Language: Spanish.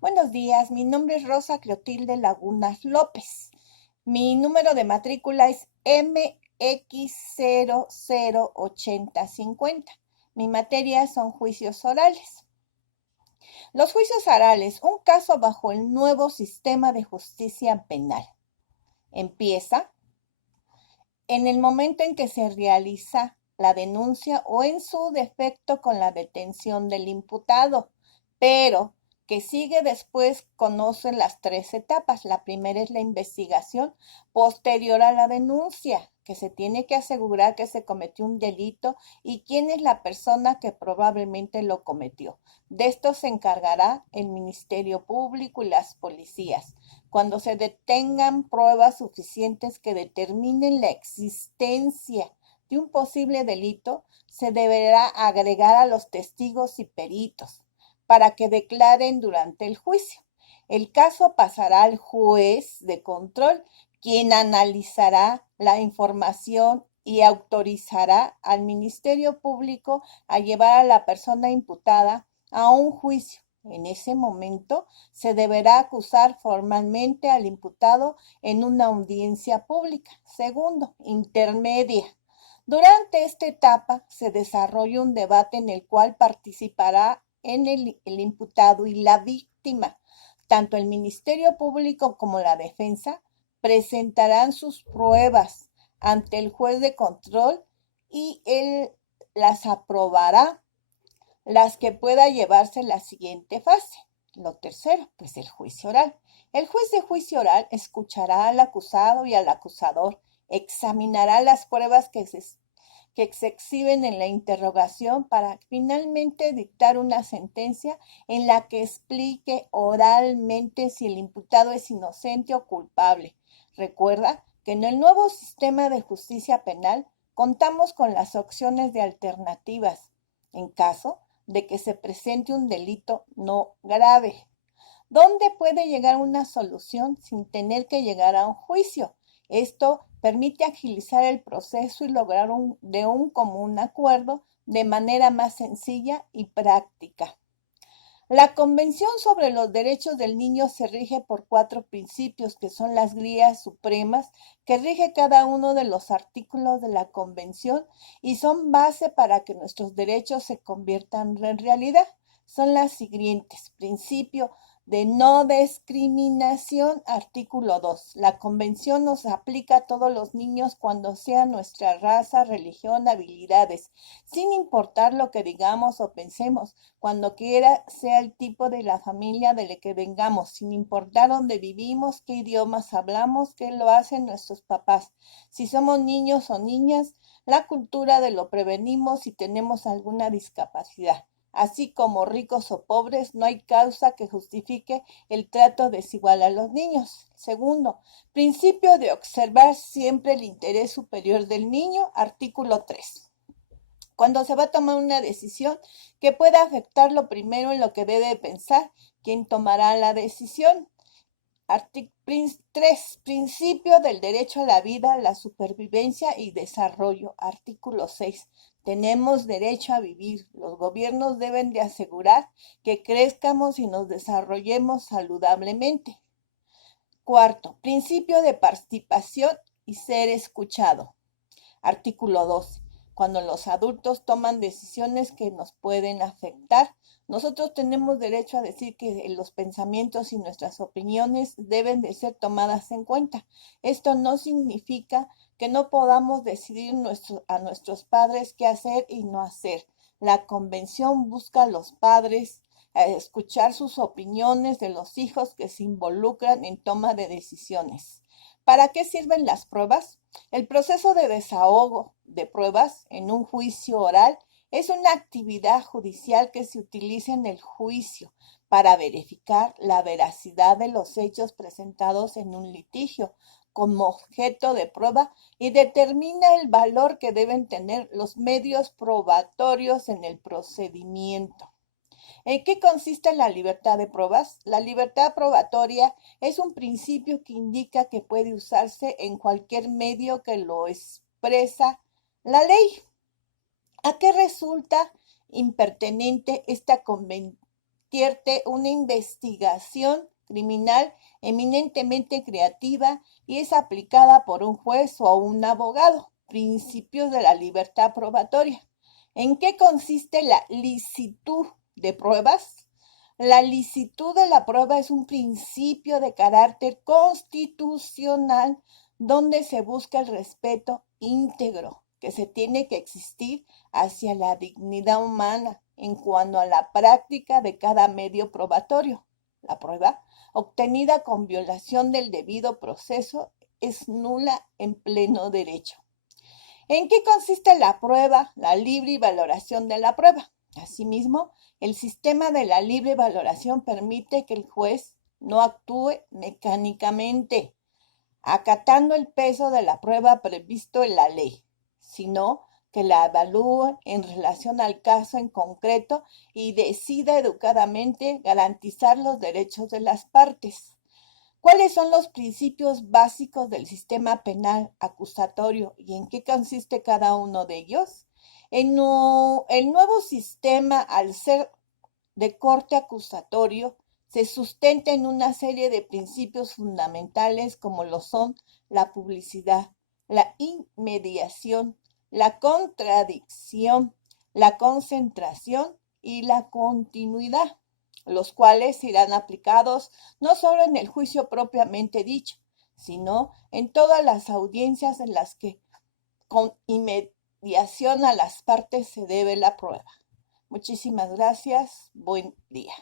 Buenos días, mi nombre es Rosa Clotilde Lagunas López. Mi número de matrícula es MX008050. Mi materia son juicios orales. Los juicios orales, un caso bajo el nuevo sistema de justicia penal. Empieza en el momento en que se realiza la denuncia o en su defecto con la detención del imputado, pero que sigue después conoce las tres etapas. La primera es la investigación posterior a la denuncia, que se tiene que asegurar que se cometió un delito y quién es la persona que probablemente lo cometió. De esto se encargará el Ministerio Público y las policías. Cuando se detengan pruebas suficientes que determinen la existencia de un posible delito, se deberá agregar a los testigos y peritos para que declaren durante el juicio. El caso pasará al juez de control, quien analizará la información y autorizará al Ministerio Público a llevar a la persona imputada a un juicio. En ese momento se deberá acusar formalmente al imputado en una audiencia pública. Segundo, intermedia. Durante esta etapa se desarrolla un debate en el cual participará el imputado y la víctima. Tanto el Ministerio Público como la defensa presentarán sus pruebas ante el juez de control y él las aprobará, las que pueda llevarse la siguiente fase. Lo tercero, pues el juicio oral. El juez de juicio oral escuchará al acusado y al acusador, examinará las pruebas que se exhiben en la interrogación para finalmente dictar una sentencia en la que explique oralmente si el imputado es inocente o culpable. Recuerda que en el nuevo sistema de justicia penal contamos con las opciones de alternativas en caso de que se presente un delito no grave. ¿Dónde puede llegar una solución sin tener que llegar a un juicio? Esto permite agilizar el proceso y lograr de un común acuerdo de manera más sencilla y práctica. La Convención sobre los Derechos del Niño se rige por 4 principios, que son las guías supremas que rige cada uno de los artículos de la Convención y son base para que nuestros derechos se conviertan en realidad. Son las siguientes. Principio de no discriminación, artículo 2. La Convención nos aplica a todos los niños cuando sea nuestra raza, religión, habilidades, sin importar lo que digamos o pensemos, cuando quiera sea el tipo de la familia de la que vengamos, sin importar dónde vivimos, qué idiomas hablamos, qué lo hacen nuestros papás. Si somos niños o niñas, la cultura de lo prevenimos si tenemos alguna discapacidad. Así como ricos o pobres, no hay causa que justifique el trato desigual a los niños. Segundo, principio de observar siempre el interés superior del niño, artículo 3. Cuando se va a tomar una decisión que pueda afectar lo primero en lo que debe pensar quien tomará la decisión. Artículo 3. Principio del derecho a la vida, la supervivencia y desarrollo. Artículo 6. Tenemos derecho a vivir. Los gobiernos deben de asegurar que crezcamos y nos desarrollemos saludablemente. Cuarto, principio de participación y ser escuchado. Artículo 12. Cuando los adultos toman decisiones que nos pueden afectar, nosotros tenemos derecho a decir que los pensamientos y nuestras opiniones deben de ser tomadas en cuenta. Esto no significa que no podamos decidir a nuestros padres qué hacer y no hacer. La convención busca a los padres a escuchar sus opiniones de los hijos que se involucran en toma de decisiones. ¿Para qué sirven las pruebas? El proceso de desahogo de pruebas en un juicio oral es una actividad judicial que se utiliza en el juicio para verificar la veracidad de los hechos presentados en un litigio como objeto de prueba y determina el valor que deben tener los medios probatorios en el procedimiento. ¿En qué consiste la libertad de pruebas? La libertad probatoria es un principio que indica que puede usarse en cualquier medio que lo expresa la ley. ¿A qué resulta impertinente esta convierte una investigación criminal eminentemente creativa y es aplicada por un juez o un abogado. Principios de la libertad probatoria. ¿En qué consiste la licitud de pruebas? La licitud de la prueba es un principio de carácter constitucional donde se busca el respeto íntegro que se tiene que existir hacia la dignidad humana en cuanto a la práctica de cada medio probatorio. La prueba, obtenida con violación del debido proceso, es nula en pleno derecho. ¿En qué consiste la prueba? La libre valoración de la prueba. Asimismo, el sistema de la libre valoración permite que el juez no actúe mecánicamente, acatando el peso de la prueba previsto en la ley, sino que la evalúe en relación al caso en concreto y decida educadamente garantizar los derechos de las partes. ¿Cuáles son los principios básicos del sistema penal acusatorio y en qué consiste cada uno de ellos? El nuevo sistema, al ser de corte acusatorio, se sustenta en una serie de principios fundamentales como lo son la publicidad, la inmediación, la contradicción, la concentración y la continuidad, los cuales serán aplicados no solo en el juicio propiamente dicho, sino en todas las audiencias en las que con inmediación a las partes se debe la prueba. Muchísimas gracias. Buen día.